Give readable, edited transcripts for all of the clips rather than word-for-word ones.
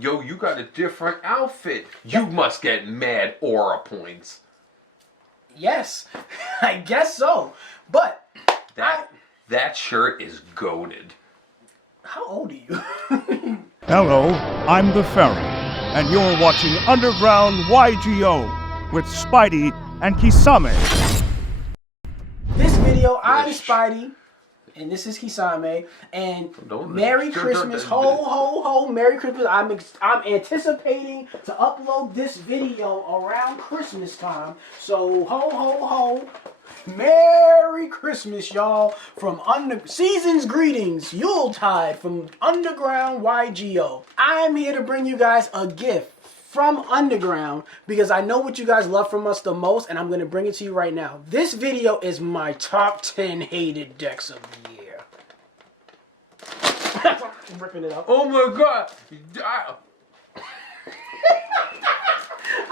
Yo, you got a different outfit. You must get mad aura points. Yes, I guess so. But that shirt is goated. How old are you? Hello, I'm the Ferry, and you're watching Underground YGO with Spidey and Kisame. This video, I'm Spidey, and this is Kisame, and Merry Christmas, ho ho ho, Merry Christmas. I'm anticipating to upload this video around Christmas time, so ho ho ho. Merry Christmas, y'all, from Season's Greetings, Yuletide from Underground YGO. I'm here to bring you guys a gift from Underground because I know what you guys love from us the most, and I'm going to bring it to you right now. This video is my top 10 hated decks of the year. I'm ripping it up. Oh my god!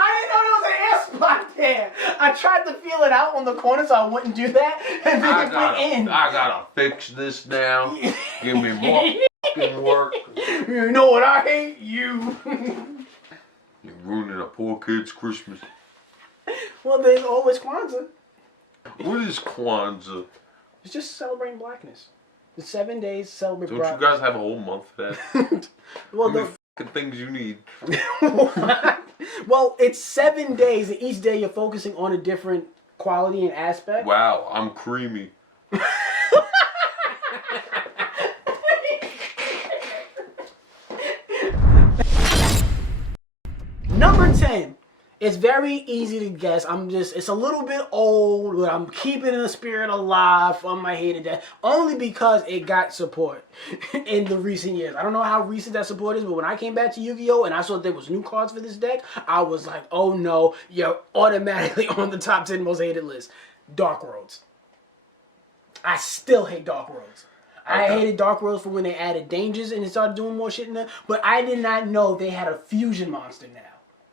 I didn't know there was an air spot there. I tried to feel it out on the corner so I wouldn't do that, and then it went in. I gotta fix this now. Give me more fucking work. You know what I hate? You. You're ruining a poor kid's Christmas. Well, there's always Kwanzaa. What is Kwanzaa? It's just celebrating blackness. The 7 days celebrate Don't blackness. you guys have a whole month for that? Well, the fucking things you need. Well, it's 7 days, and each day you're focusing on a different quality and aspect. Wow, I'm creamy. Number 10. It's very easy to guess. It's a little bit old, but I'm keeping the spirit alive on my hated deck. Only because it got support in the recent years. I don't know how recent that support is, but when I came back to Yu-Gi-Oh! And I saw that there was new cards for this deck, I was like, oh no, you're automatically on the top 10 most hated list. Dark Worlds. I still hate Dark Worlds. I hated Dark Worlds for when they added dangers and they started doing more shit in there, but I did not know they had a fusion monster now.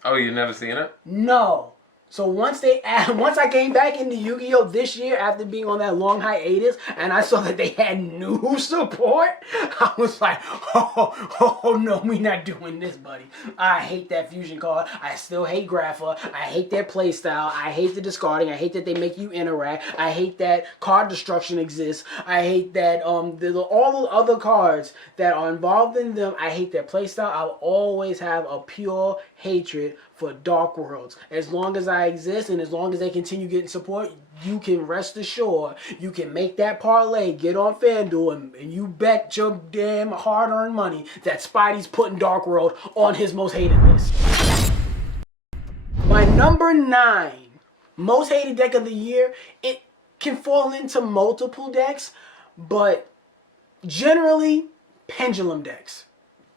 Oh, you never seen it? No. So once I came back into Yu-Gi-Oh! This year after being on that long hiatus and I saw that they had new support, I was like, oh no, we not doing this, buddy. I hate that fusion card. I still hate Grapha. I hate their playstyle. I hate the discarding. I hate that they make you interact. I hate that card destruction exists. I hate that all the other cards that are involved in them. I hate their playstyle. I'll always have a pure hatred for Dark Worlds. As long as I exist and as long as they continue getting support, you can rest assured you can make that parlay, get on FanDuel, and you bet your damn hard-earned money that Spidey's putting Dark World on his most hated list. My number 9 most hated deck of the year, it can fall into multiple decks, but generally Pendulum decks.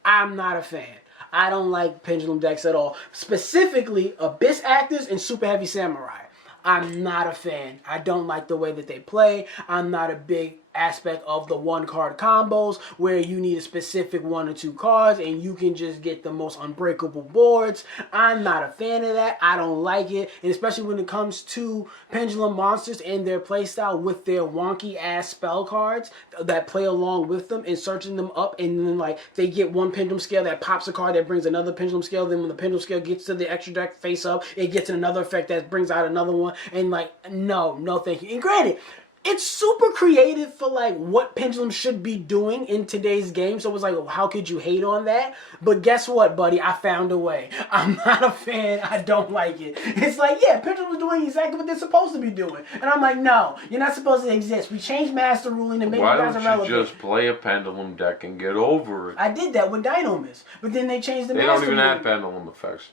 I'm not a fan. I don't like Pendulum decks at all. Specifically, Abyss Actors and Super Heavy Samurai. I'm not a fan. I don't like the way that they play. I'm not a big aspect of the one-card combos where you need a specific 1 or 2 cards and you can just get the most unbreakable boards. I'm not a fan of that. I don't like it. And especially when it comes to Pendulum monsters and their playstyle with their wonky-ass spell cards that play along with them and searching them up, and then like they get one Pendulum Scale that pops a card that brings another Pendulum Scale. Then when the Pendulum Scale gets to the extra deck face up, it gets another effect that brings out another one. And like, no thank you. And granted, it's super creative for like what Pendulum should be doing in today's game. So it was like, how could you hate on that? But guess what, buddy? I found a way. I'm not a fan. I don't like it. It's like, yeah, Pendulum is doing exactly what they're supposed to be doing. And I'm like, no, you're not supposed to exist. We changed Master Ruling to make you guys irrelevant. Why don't you just play a Pendulum deck and get over it? I did that with Dynamis. But then they changed the Master Master Ruling. They don't even have Ruling. Pendulum effects.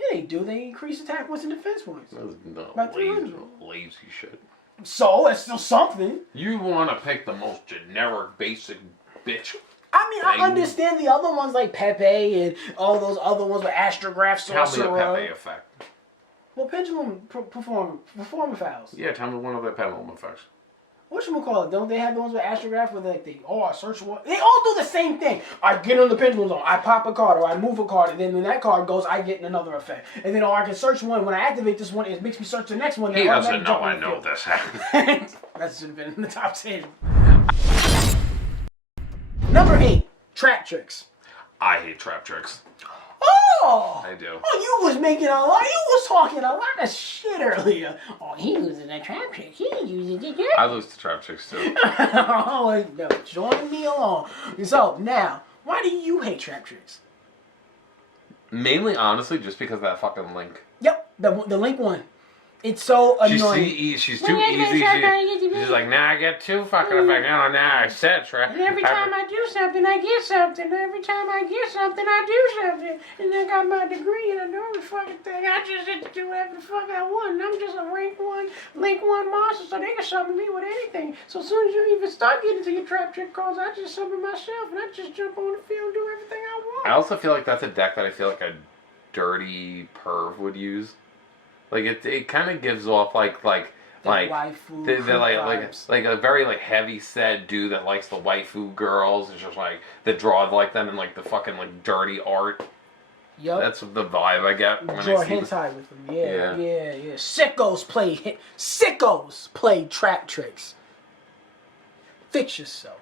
Yeah, they do. They increase attack points and defense points. No, By 300. lazy shit. So, it's still something. You want to pick the most generic, basic bitch. I mean, I understand the other ones like Pepe and all those other ones with Astrograph, Sorcerer. Tell me a Pepe effect. Well, Pendulum perform fouls. Yeah, tell me one of their Pendulum effects. Whatchamacallit, don't they have the ones with Astrograph where I search one? They all do the same thing. I get on the Pendulum Zone, I pop a card, or I move a card, and then when that card goes, I get another effect. And then, I can search one. When I activate this one, it makes me search the next one. He doesn't know I know this. That should have been in the top 10. Number 8, Trap Tricks. I hate trap tricks. Oh! I do. Oh, you was making a lot. You was talking a lot of shit earlier. Oh, he uses a trap trick. He uses it. I lose to trap tricks too. Oh, no, join me along. So now, why do you hate trap tricks? Mainly, honestly, just because of that fucking link. Yep, the link one. It's so annoying. She's too easy. She's like, nah, I get too fucking effective. Oh, nah, etc. And every time I do something, I get something. Every time I get something, I do something. And I got my degree and I do every fucking thing. I just get to do whatever the fuck I want. And I'm just a rank 1, link 1 monster, so they can summon me with anything. So as soon as you even start getting to your trap trick calls, I just summon myself and I just jump on the field and do everything I want. I also feel like that's a deck that I feel like a dirty perv would use. Like it kind of gives off like waifu they're like a very like heavy set dude that likes the waifu girls and just like that draw like them in like the fucking like dirty art. Yep. That's the vibe I get when draw I see hentai with them. Yeah. Sickos play trap tricks. Fix yourself.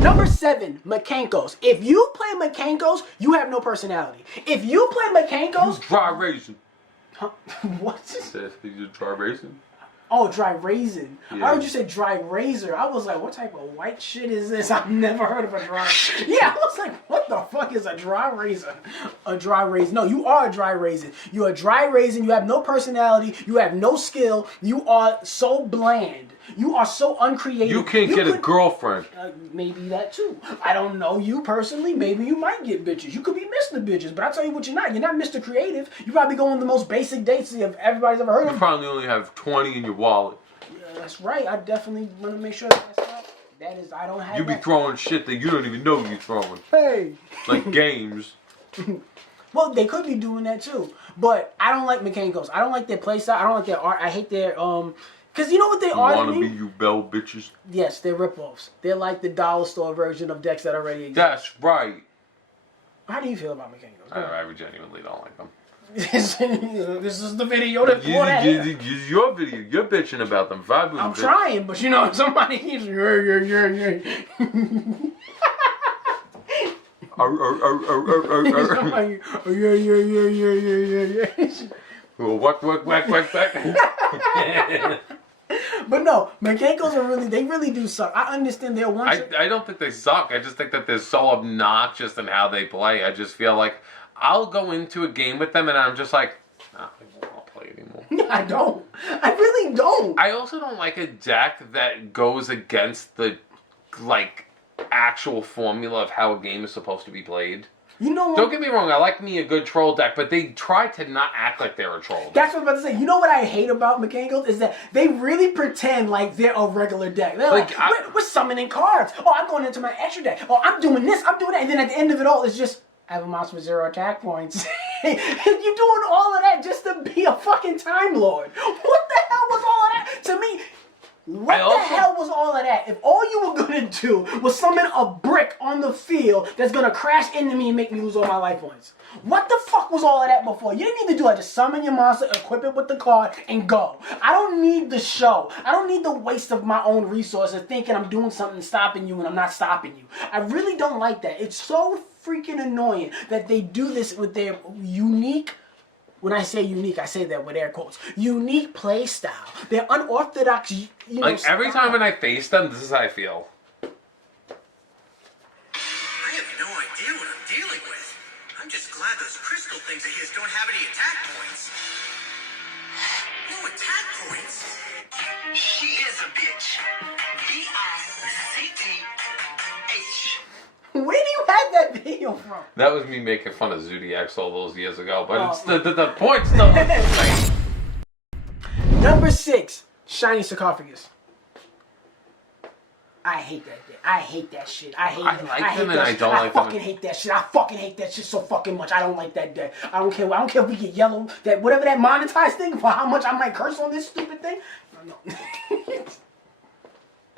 Number 7, Mechankos. If you play Mechankos, you have no personality. If you play Mechankos... Dry raisin. Huh? What? You dry raisin? Oh, dry raisin. Yeah. I heard you say dry razor. I was like, what type of white shit is this? I've never heard of a dry... Yeah, I was like, what the fuck is a dry raisin? A dry raisin. No, you are a dry raisin. You're a dry raisin. You have no personality. You have no skill. You are so bland. You are so uncreative. You can't get a girlfriend. Maybe that too. I don't know you personally. Maybe you might get bitches. You could be Mr. Bitches, but I tell you what, you're not. You're not Mr. Creative. You probably go on the most basic dates everybody's ever heard of. You probably only have 20 in your wallet. Yeah, that's right. I definitely want to make sure that that's not. That is, I don't have. You be throwing shit that you don't even know you're throwing. Hey. Like games. Well, they could be doing that too, but I don't like Mechankos. I don't like their playstyle. I don't like their art. I hate their Because you know what they are to me? Wanna be you bell bitches? Yes, they're ripoffs. They're like the dollar store version of decks that already exist. That's right. How do you feel about Mechankos? I genuinely don't like them. This is the video that for that. Use your video. You're bitching about them. I'm trying, but you know, somebody keeps... Whack. But no, Mechankos are they really do suck. I understand they're one... I don't think they suck. I just think that they're so obnoxious in how they play. I just feel like I'll go into a game with them and I'm just like, I won't play anymore. I don't. I really don't. I also don't like a deck that goes against the, like, actual formula of how a game is supposed to be played. You know what? Don't get me wrong, I like me a good troll deck, but they try to not act like they're a troll deck. That's what I was about to say. You know what I hate about Mechankos is that they really pretend like they're a regular deck. They're like, we're summoning cards. Oh, I'm going into my extra deck. Oh, I'm doing this, I'm doing that. And then at the end of it all, it's just, I have a monster with 0 attack points. You're doing all of that just to be a fucking Time Lord. What the hell was all of that? To me... What the hell was all of that? If all you were gonna do was summon a brick on the field that's gonna crash into me and make me lose all my life points. What the fuck was all of that before? You didn't need to do that. Just summon your monster, equip it with the card, and go. I don't need the show. I don't need the waste of my own resources thinking I'm doing something stopping you when I'm not stopping you. I really don't like that. It's so freaking annoying that they do this with their unique... When I say unique, I say that with air quotes. Unique play style. They're unorthodox, like, every time when I face them, this is how I feel. I have no idea what I'm dealing with. I'm just glad those crystal things of his don't have any attack points. No attack points? She is a bitch. B-I-C-T-H. Where do you have that video from? That was me making fun of Zodiacs all those years ago, but it's the point still. Number 6, Shiny Sarcophagus. I hate that deck. I hate that shit. I hate it. I like them and I don't like them. I fucking hate that shit. I fucking hate that shit so fucking much. I don't like that deck. I don't care if we get yellow. That whatever that monetized thing for how much I might curse on this stupid thing. No.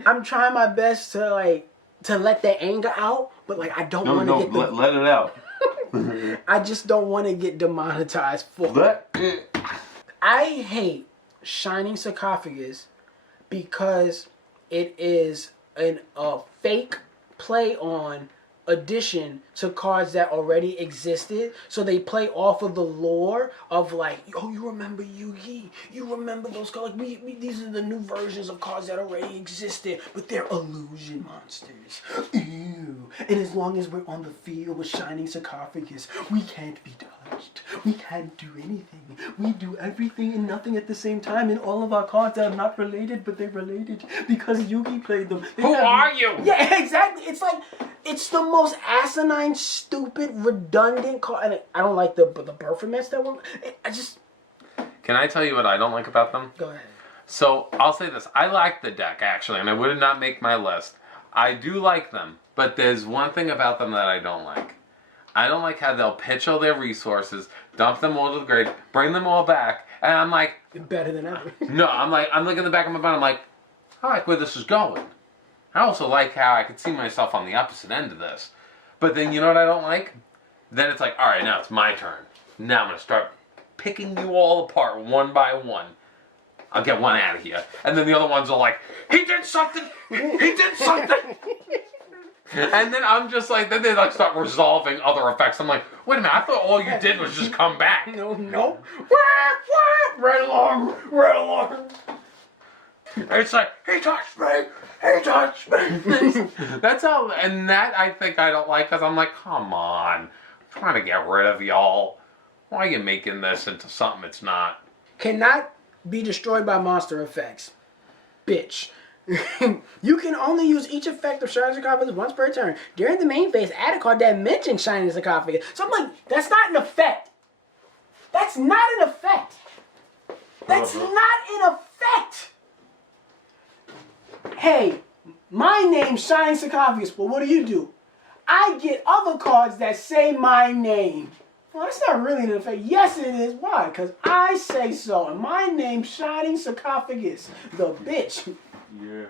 I'm trying my best to let that anger out, but like I don't want to get let it out. I just don't want to get demonetized for Let it. I hate Shining Sarcophagus because it is a fake play on addition to cards that already existed, so they play off of the lore of like, oh, you remember Yugi, you remember those cards, like these are the new versions of cards that already existed, but they're illusion monsters. Ew. And as long as we're on the field with Shining Sarcophagus, we can't be touched, we can't do anything, we do everything and nothing at the same time, and all of our cards are not related, but they're related because Yugi played them. Who are you? Yeah, exactly. It's like, it's the most asinine, stupid, redundant card. And I don't like the Berfomets that were. I just. Can I tell you what I don't like about them? Go ahead. So I'll say this: I like the deck actually, and I would not make my list. I do like them, but there's one thing about them that I don't like. I don't like how they'll pitch all their resources, dump them all to the grave, bring them all back, and I'm like, better than ever. no, I'm looking in the back of my mind. I'm like, I like where this is going. I also like how I could see myself on the opposite end of this. But then you know what I don't like? Then it's like, all right, now it's my turn. Now I'm going to start picking you all apart one by one. I'll get one out of here. And then the other ones are like, he did something! He did something! And then I'm just like, then they like start resolving other effects. I'm like, wait a minute, I thought all you did was just come back. No. Right along. It's like, he touched me! He touched me! That's how, and that I think I don't like, because I'm like, come on. I'm trying to get rid of y'all. Why are you making this into something it's not? Cannot be destroyed by monster effects. Bitch. You can only use each effect of Shining Sarcophagus once per turn. During the main phase, add a card that mentions Shining Sarcophagus. So I'm like, that's not an effect. That's not an effect. That's not an effect. Hey, my name's Shining Sarcophagus, but what do? I get other cards that say my name. Well, that's not really an effect. Yes, it is. Why? Because I say so. And my name's Shining Sarcophagus, the bitch. Yeah.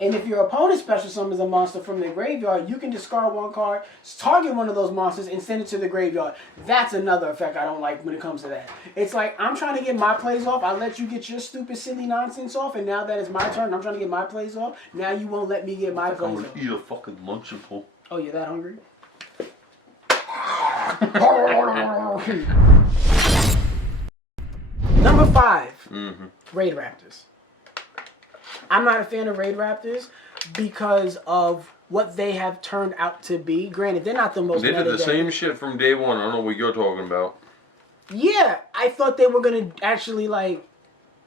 And if your opponent special summons a monster from their graveyard, you can discard one card, target one of those monsters, and send it to the graveyard. That's another effect I don't like when it comes to that. It's like, I'm trying to get my plays off. I let you get your stupid, silly nonsense off, and now that it's my turn, I'm trying to get my plays off. Now you won't let me get my plays off. I'm gonna eat a fucking Lunchable. Oh, you're that hungry? Number 5. Raid Raptors. I'm not a fan of Raid Raptors because of what they have turned out to be. Granted, they're not the most They did the same shit from day one. I don't know what you're talking about. Yeah, I thought they were going to actually, like,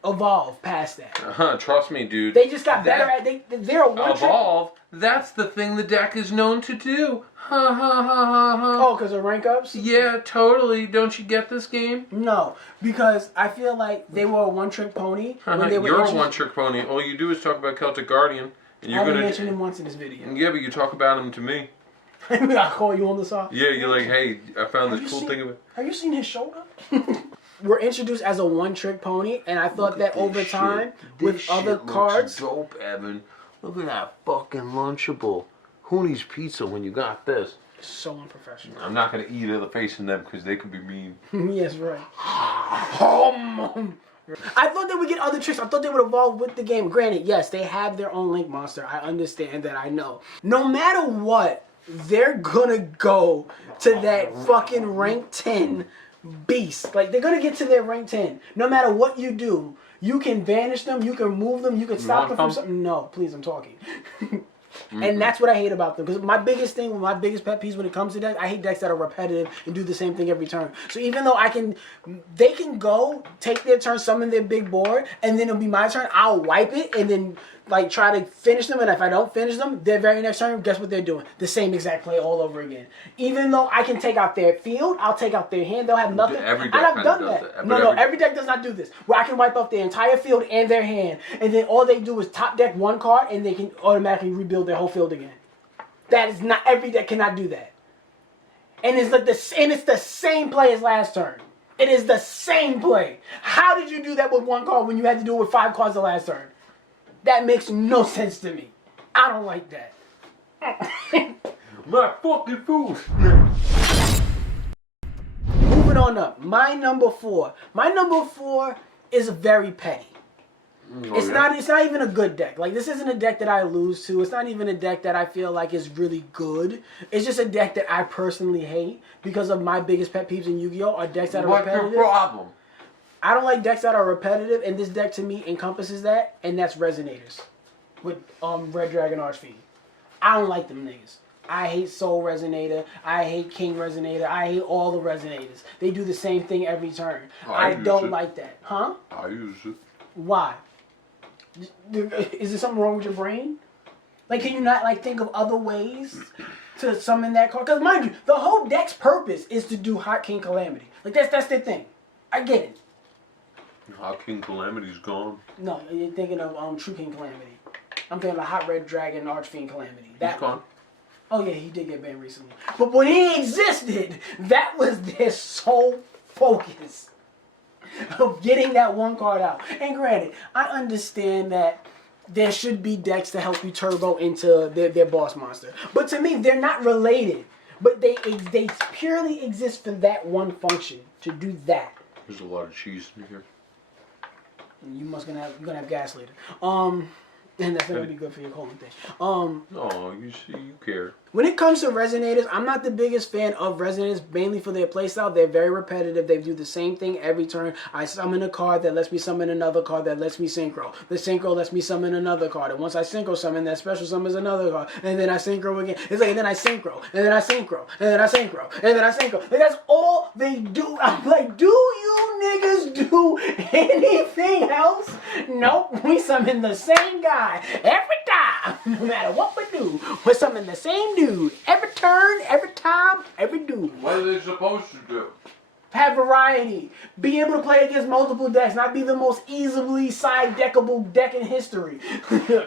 evolve past that. Trust me, dude. They just got better at they're a one evolve. That's the thing the deck is known to do. Oh, because of rank ups? Yeah, totally. Don't you get this game? No, because I feel like they were a one-trick pony. When they were You're a one-trick pony. All you do is talk about Celtic Guardian. And I haven't mentioned him once in this video. Yeah, but you talk about him to me. I call you on the side. Yeah, you're like, hey, I found this cool thing of it. Have you seen his shoulder? We're introduced as a one-trick pony, and I thought that over time, with other cards... dope, Evan. Look at that fucking Lunchable. Who needs pizza when you got this? So unprofessional. I'm not going to eat other facing them because they could be mean. Yes, right. I thought they would get other tricks. I thought they would evolve with the game. Granted, yes, they have their own Link monster. I understand that. I know. No matter what, they're gonna go to that fucking rank 10 beast. Like, they're gonna get to their rank 10. No matter what you do, you can banish them, you can move them, you can stop them from something. No, please, I'm talking. And that's what I hate about them. Because my biggest thing, my biggest pet peeves when it comes to decks, I hate decks that are repetitive and do the same thing every turn. So even though they can go, take their turn, summon their big board, and then it'll be my turn, I'll wipe it, and then like try to finish them. And if I don't finish them, their very next turn, guess what they're doing? The same exact play all over again. Even though I can take out their field, I'll take out their hand, they'll have nothing. Every deck and I've done that. No, every deck does not do this. Where I can wipe off their entire field and their hand, and then all they do is top deck one card, and they can automatically rebuild their whole field again. That is not, every deck cannot do that. And it's like it's the same play as last turn. It is the same play. How did you do that with one card when you had to do it with 5 cards the last turn? That makes no sense to me. I don't like that. My fucking food. Moving on up. My number 4. My number 4 is very petty. It's not even a good deck. Like, this isn't a deck that I lose to. It's not even a deck that I feel like is really good. It's just a deck that I personally hate because of my biggest pet peeves in Yu-Gi-Oh! Are decks that are repetitive. What's your problem? I don't like decks that are repetitive, and this deck to me encompasses that, and that's Resonators with Red Dragon Archfiend. I don't like them niggas. I hate Soul Resonator. I hate King Resonator. I hate all the Resonators. They do the same thing every turn. I don't like that. Huh? I use it. Why? Is there something wrong with your brain? Like, can you not like think of other ways to summon that card? Because mind you, the whole deck's purpose is to do Hot King Calamity. Like, that's their thing. I get it. Hot King Calamity's gone. No, you're thinking of True King Calamity. I'm thinking of Hot Red Dragon Archfiend Calamity. That He's gone. One. Oh yeah, he did get banned recently. But when he existed, that was their sole focus of getting that one card out. And granted, I understand that there should be decks to help you turbo into their boss monster. But to me, they're not related. But they purely exist for that one function, to do that. There's a lot of cheese in here. You're gonna have gas later. And that's not gonna be good for your colon thing. Oh, you see, you care. When it comes to Resonators, I'm not the biggest fan of Resonators, mainly for their playstyle. They're very repetitive. They do the same thing every turn. I summon a card that lets me summon another card that lets me synchro. The synchro lets me summon another card. And once I synchro summon, that special summons another card. And then I synchro again. It's like, and then I synchro. And then I synchro. And then I synchro. And then I synchro. Like, that's all they do. I'm like, do you niggas do anything else? Nope. We summon the same guy every time. No matter what we do. We summon the same dude every turn, every time, every dude. What are they supposed to do? Have variety. Be able to play against multiple decks. Not be the most easily side-deckable deck in history.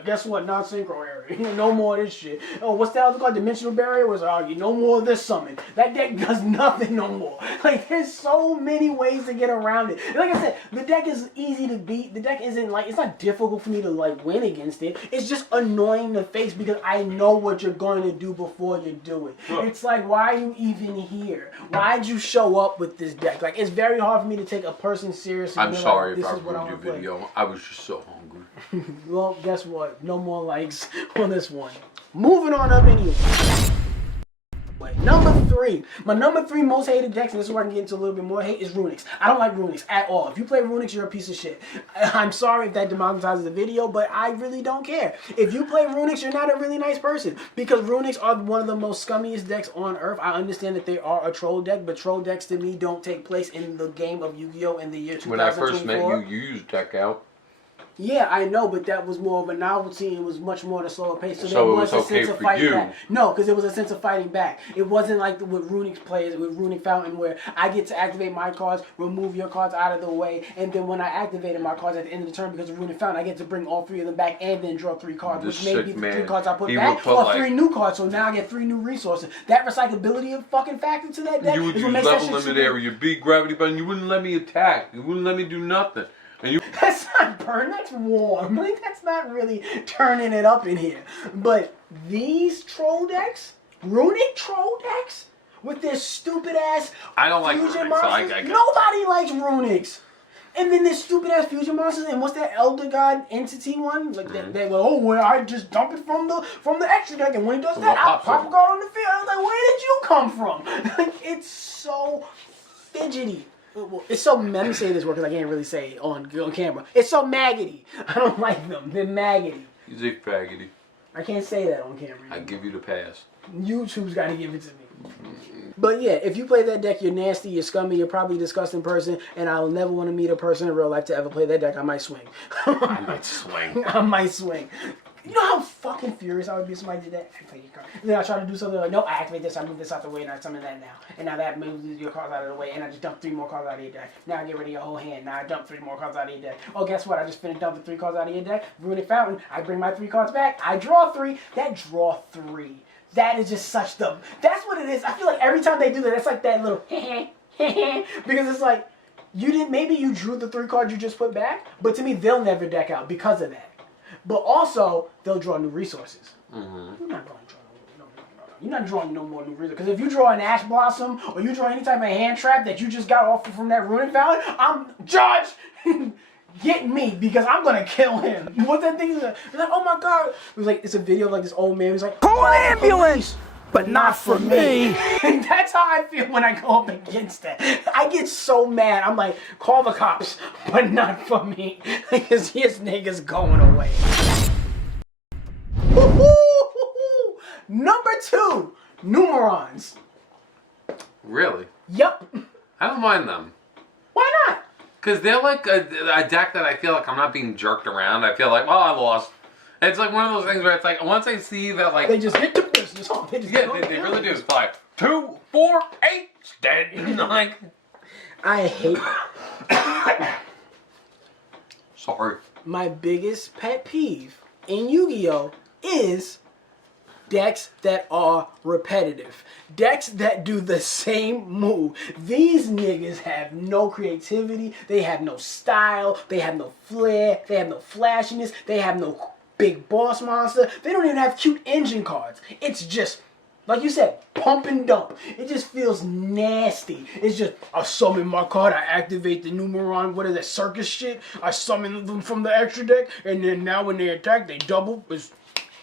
Guess what? Non-synchro area. No more of this shit. Oh, what's that other called? Dimensional barrier? Was argued. No more of this summon. That deck does nothing no more. Like, there's so many ways to get around it. And like I said, the deck is easy to beat. The deck isn't like, it's not difficult for me to like win against it. It's just annoying to face because I know what you're going to do before you do it. Look. It's like, why are you even here? Why'd you show up with this deck? Like, it's very hard for me to take a person seriously. I'm sorry like, if I ruined your video. I was just so hungry. Well, guess what? No more likes on this one. Moving on up anyway. Number 3. My number 3 most hated decks, and this is where I can get into a little bit more hate, is Runics. I don't like Runics at all. If you play Runics, you're a piece of shit. I'm sorry if that demonetizes the video, but I really don't care. If you play Runics, you're not a really nice person. Because Runics are one of the most scummiest decks on Earth. I understand that they are a troll deck, but troll decks to me don't take place in the game of Yu-Gi-Oh! In the year 2024. When I first met you, you used deck out. Yeah, I know, but that was more of a novelty and it was much more at a slower pace. So So there it was was a okay sense of for fighting you. back. No, because it was a sense of fighting back. It wasn't like with Runic players, with Runic Fountain, where I get to activate my cards, remove your cards out of the way, and then when I activated my cards at the end of the turn because of Runic Fountain, I get to bring all 3 of them back and then draw 3 cards, This which may be sick the 3 man. cards I put He back, would put, or like- 3 new cards, so now I get 3 new resources. That recyclability of fucking factor to that deck You would is use what makes that level shit limit super- area, beat gravity button. You wouldn't let me attack. You wouldn't let me do nothing. And you. That's not burn, that's warm. Like, that's not really turning it up in here. But these troll decks, Runic troll decks, with their stupid ass I don't like fusion Runics, so monsters. I get it. Nobody likes Runics. And then this stupid ass fusion monsters, and what's that Elder God entity one? Like they go, oh well, I just dump it from the extra deck, and when he does that, I'll pop a card on the field. I was like, where did you come from? Like, it's so fidgety. It's so, let me say this word because I can't really say it on camera. It's so maggoty. I don't like them. They're maggoty. He's a faggoty. I can't say that on camera. I give you the pass. YouTube's got to give it to me. But yeah, if you play that deck, you're nasty, you're scummy, you're probably a disgusting person, and I'll never want to meet a person in real life to ever play that deck. I might swing. I might swing. I might swing. You know how fucking furious I would be if somebody did that? Activate your card. And then I try to do something like, no, I activate this, I move this out the way, and I summon that now. And now that moves your cards out of the way, and I just dump 3 more cards out of your deck. Now I get rid of your whole hand. Now I dump 3 more cards out of your deck. Oh, guess what? I just finished dumping 3 cards out of your deck. Runic Fountain. I bring my 3 cards back. I draw 3. That draw 3. That is just such the... That's what it is. I feel like every time they do that, it's like that little... because it's like, you didn't... Maybe you drew the 3 cards you just put back, but to me, they'll never deck out because of that. But also, they'll draw new resources. Mm-hmm. You're not going to draw no. You're not drawing no more new resources. Because if you draw an Ash Blossom, or you draw any type of hand trap that you just got off from that Runic Fountain, I'm... Judge! get me because I'm gonna kill him. What's that thing? He's like, oh my god. It was like, it's a video of like this old man. He's like, Call an ambulance, but not for me. And that's how I feel when I go up against that. I get so mad. I'm like, call the cops, but not for me. Because his nigga's going away. Woo-hoo! Number 2, Numerons. Really? Yup. I don't mind them. Why not? Because they're like a deck that I feel like I'm not being jerked around. I feel like, well, I lost. It's like one of those things where it's like, once I see that, like... They just get to business. They really do. It's like, 2, 4, 8, dead. Like... I hate... Sorry. My biggest pet peeve in Yu-Gi-Oh! Is decks that are repetitive. Decks that do the same move. These niggas have no creativity. They have no style. They have no flair. They have no flashiness. They have no big boss monster. They don't even have cute engine cards. It's just, like you said, pump and dump. It just feels nasty. It's just, I summon my card, I activate the Numeron, what is that, circus shit? I summon them from the extra deck, and then now when they attack, they double. It's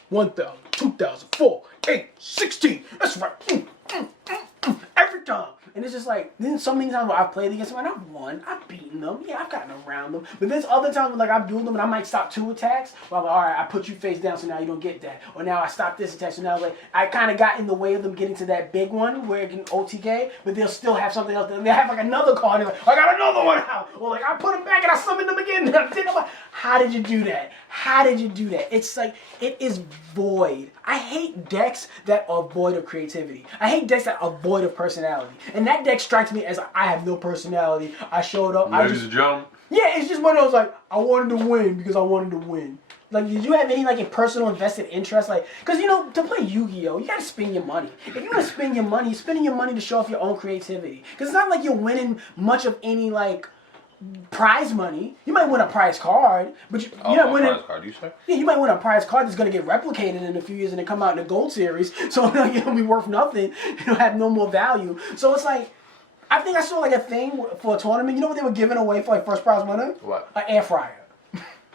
1,000, 2,000, 4, 8, 16. That's right. Every time. And it's just like, then so many times where I've played against them and I've won, I've beaten them, yeah, I've gotten around them. But there's other times when like I've dueled them and I might stop 2 attacks. Well, I'm like, all right, I put you face down so now you don't get that. Or now I stop this attack so now like I kind of got in the way of them getting to that big one where it can OTK, but they'll still have something else. They have like another card. They're like, I got another one out. Or like I put them back and I summoned them again. How did you do that? How did you do that? It's like, it is void. I hate decks that are void of creativity. I hate decks that are void of personality. And that deck strikes me as I have no personality. I showed up. Ladies and gentlemen. Yeah, it's just one of those like, I wanted to win because I wanted to win. Like, did you have any like a personal invested interest? Like, because you know, to play Yu-Gi-Oh, you gotta spend your money. If you want to spend your money, you're spending your money to show off your own creativity. Because it's not like you're winning much of any like prize money. You might win a prize card, but you're not winning. Prize card, you say? Yeah, you might win a prize card that's gonna get replicated in a few years and then come out in the gold series. So it'll be worth nothing. It'll have no more value. So it's like, I think I saw like a thing for a tournament. You know what they were giving away for like first prize winner? What? An air fryer.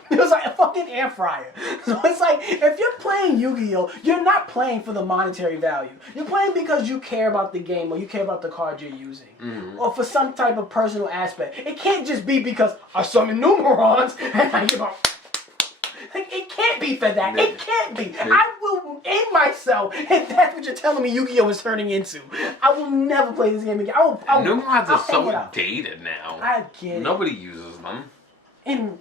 It was like a fucking air fryer. So it's like, if you're playing Yu-Gi-Oh, you're not playing for the monetary value. You're playing because you care about the game or you care about the card you're using. Mm-hmm. Or for some type of personal aspect. It can't just be because I summon Numerons and I give up. Like, it can't be for that. It can't be. I will end myself if that's what you're telling me Yu-Gi-Oh is turning into. I will never play this game again. Numerons are so dated now. I get it. Nobody uses them. And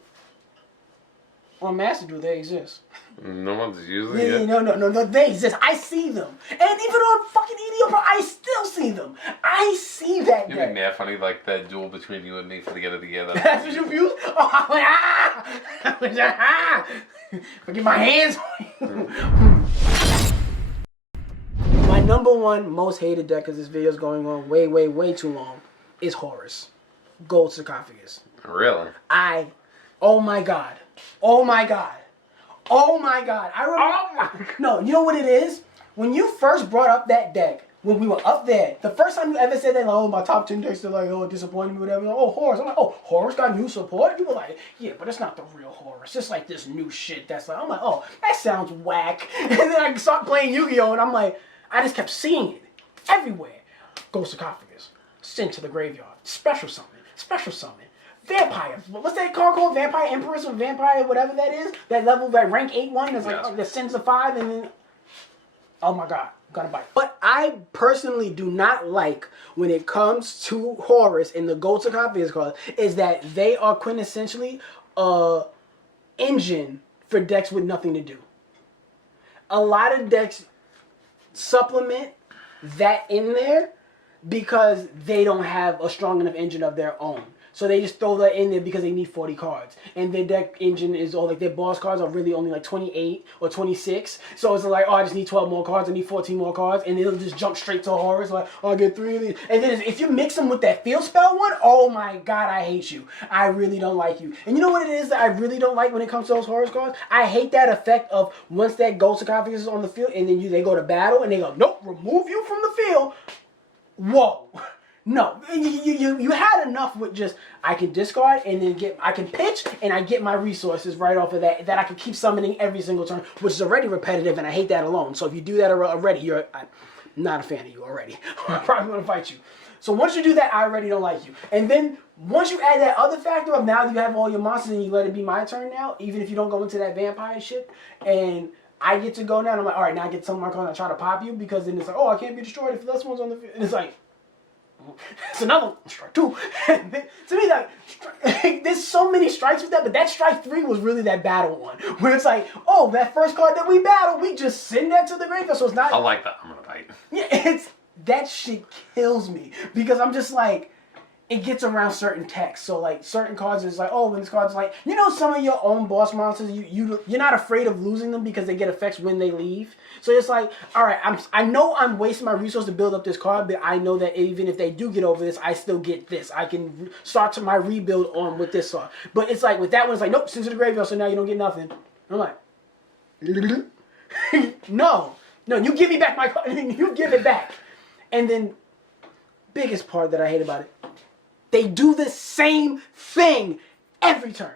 on Master Duel, they exist. No one's using it. No, they exist. I see them. And even on fucking EDO Pro, I still see them. I see that You'd be mad funny, like that duel between you and me for the get it together. That's what you view? Oh, I went, Get my hands on you. My number 1 most hated deck, because this video is going on way too long, is Horus. Gold Sarcophagus. Really? Oh my god. I remember. No, you know what it is? When you first brought up that deck, when we were up there, the first time you ever said that, like, oh, my top 10 decks are like, oh, disappointing me, whatever. Like, oh, Horus. I'm like, oh, Horus got new support? You were like, yeah, but it's not the real Horus. It's like this new shit that's like, I'm like, oh, that sounds whack. And then I started playing Yu-Gi-Oh! And I'm like, I just kept seeing it everywhere. Gold Sarcophagus. Sent to the graveyard. Special summon. Vampire. What's that card called? Vampire Empress or Vampire, whatever that is? That level, that rank 8 one that's like, that sends a 5 and then, oh my god, gotta bite. But I personally do not like, when it comes to Horus and the Gold Sarcophagus card, is that they are quintessentially a engine for decks with nothing to do. A lot of decks supplement that in there because they don't have a strong enough engine of their own. So they just throw that in there because they need 40 cards. And their deck engine is all like, their boss cards are really only like 28 or 26. So it's like, oh, I just need 12 more cards, I need 14 more cards. And it'll just jump straight to Horus, like, oh, I get 3 of these. And then if you mix them with that field spell one, oh my god, I hate you. I really don't like you. And you know what it is that I really don't like when it comes to those Horus cards? I hate that effect of once that Gold Sarcophagus is on the field and then they go to battle and they go, nope, remove you from the field. Whoa. No, you had enough with just I can discard and then I can pitch and I get my resources right off of that I can keep summoning every single turn, which is already repetitive and I hate that alone. So if you do that already, I'm not a fan of you already. I'm probably gonna fight you. So once you do that, I already don't like you. And then once you add that other factor of now you have all your monsters and you let it be my turn now, even if you don't go into that vampire shit, and I get to go now and I'm like, all right, now I get some of my cards and I try to pop you because then it's like, oh, I can't be destroyed if this one's on the field. And it's like, it's another strike 2. And then, to me, like, there's so many strikes with that, but that strike 3 was really that battle one, where it's like, oh, that first card that we battled, we just send that to the graveyard, so it's not. I like that. I'm gonna bite. Yeah, that shit kills me because I'm just like, it gets around certain text. So like certain cards is like, oh, when this card's like, some of your own boss monsters, you're not afraid of losing them because they get effects when they leave. So it's like, all right, I know I'm wasting my resources to build up this card, but I know that even if they do get over this, I still get this. I can start to my rebuild on with this card. But it's like with that one, it's like, nope, send to the graveyard, so now you don't get nothing. I'm like, no, you give me back my card. You give it back. And then, biggest part that I hate about it, they do the same thing every turn.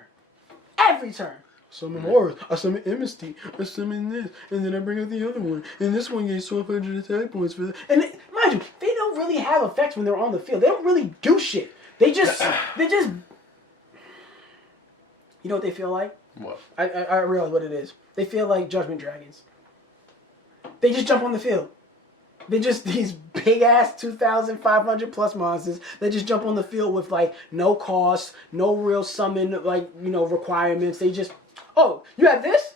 Every turn. Summon Horus, I summon Amnesty, I summon this, and then I bring out the other one. And this one gets 1,200 attack points for that. And mind you, they don't really have effects when they're on the field. They don't really do shit. They just... You know what they feel like? What? I realize what it is. They feel like Judgment Dragons. They just jump on the field. They're just these big-ass 2,500 plus monsters that just jump on the field with, like, no cost, no real summon, like, requirements. They just, oh, you have this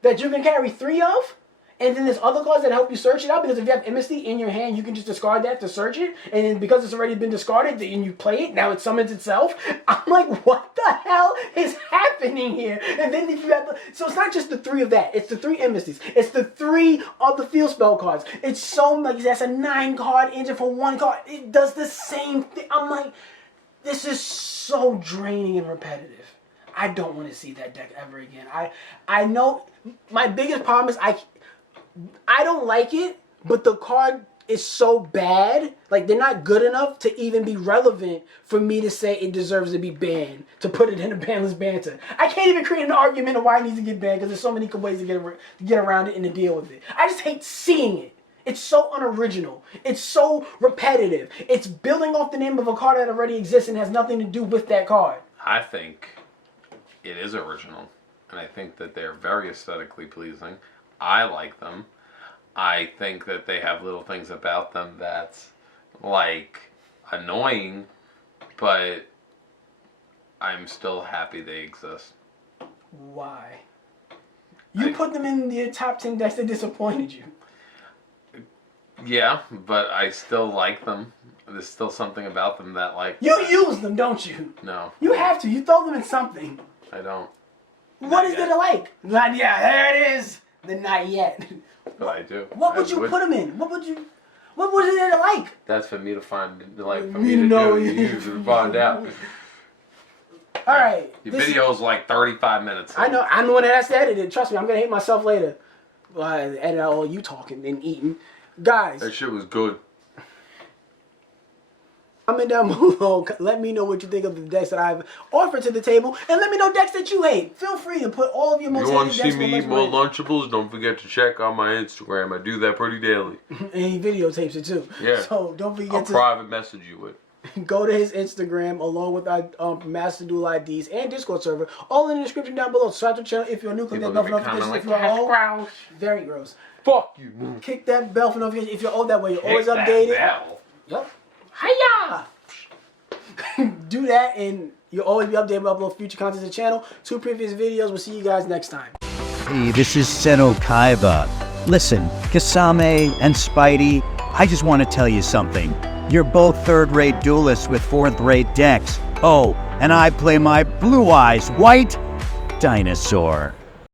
that you can carry 3 of? And then there's other cards that help you search it out, because if you have Amnesty in your hand, you can just discard that to search it. And then because it's already been discarded, and you play it, now it summons itself. I'm like, what the hell is happening here? And then if you have so it's not just the 3 of that. It's the 3 Amnesties. It's the 3 of the field spell cards. It's so much. That's a 9-card engine for 1 card. It does the same thing. I'm like, this is so draining and repetitive. I don't want to see that deck ever again. I know my biggest problem is I don't like it, but the card is so bad, like they're not good enough to even be relevant for me to say it deserves to be banned, to put it in a banless banter. I can't even create an argument of why it needs to get banned because there's so many ways to get around it and to deal with it. I just hate seeing it. It's so unoriginal. It's so repetitive. It's building off the name of a card that already exists and has nothing to do with that card. I think it is original, and I think that they're very aesthetically pleasing. I like them. I think that they have little things about them that's, like, annoying, but I'm still happy they exist. Why? You put them in your top 10 decks that disappointed you. Yeah, but I still like them. There's still something about them that, like... You use them, don't you? No. You have to. You throw them in something. I don't. What is there to like? Not yet. There it is. The not yet. But I do. What would you put them in? What was it there to like? That's for me to find, like, for me to do. You to find out. All right. Your video's like 35 minutes long. I know. I'm the one that has to edit it. Trust me, I'm going to hate myself later. I edit out all you talking and eating. Guys. That shit was good. Comment down below. Let me know what you think of the decks that I've offered to the table, and let me know decks that you hate. Feel free to put all of your most hated decks. You want to see me eat more Lunchables? Don't forget to check out my Instagram. I do that pretty daily. And he videotapes it too. Yeah. So don't forget I'll private message you with. Go to his Instagram along with our Master Duel IDs and Discord server. All in the description down below. Subscribe to the channel if you're new. Click that bell for notifications if you're old. Very gross. Fuck you. Kick that bell for notifications if you're old. That way you're always updated. Yep. Hiya! Do that and you'll always be updated about upload future content to the channel. 2 previous videos. We'll see you guys next time. Hey, this is Seno Kaiba. Listen, Kisame and Spidey, I just want to tell you something. You're both third-rate duelists with fourth-rate decks. Oh, and I play my Blue Eyes White Dinosaur.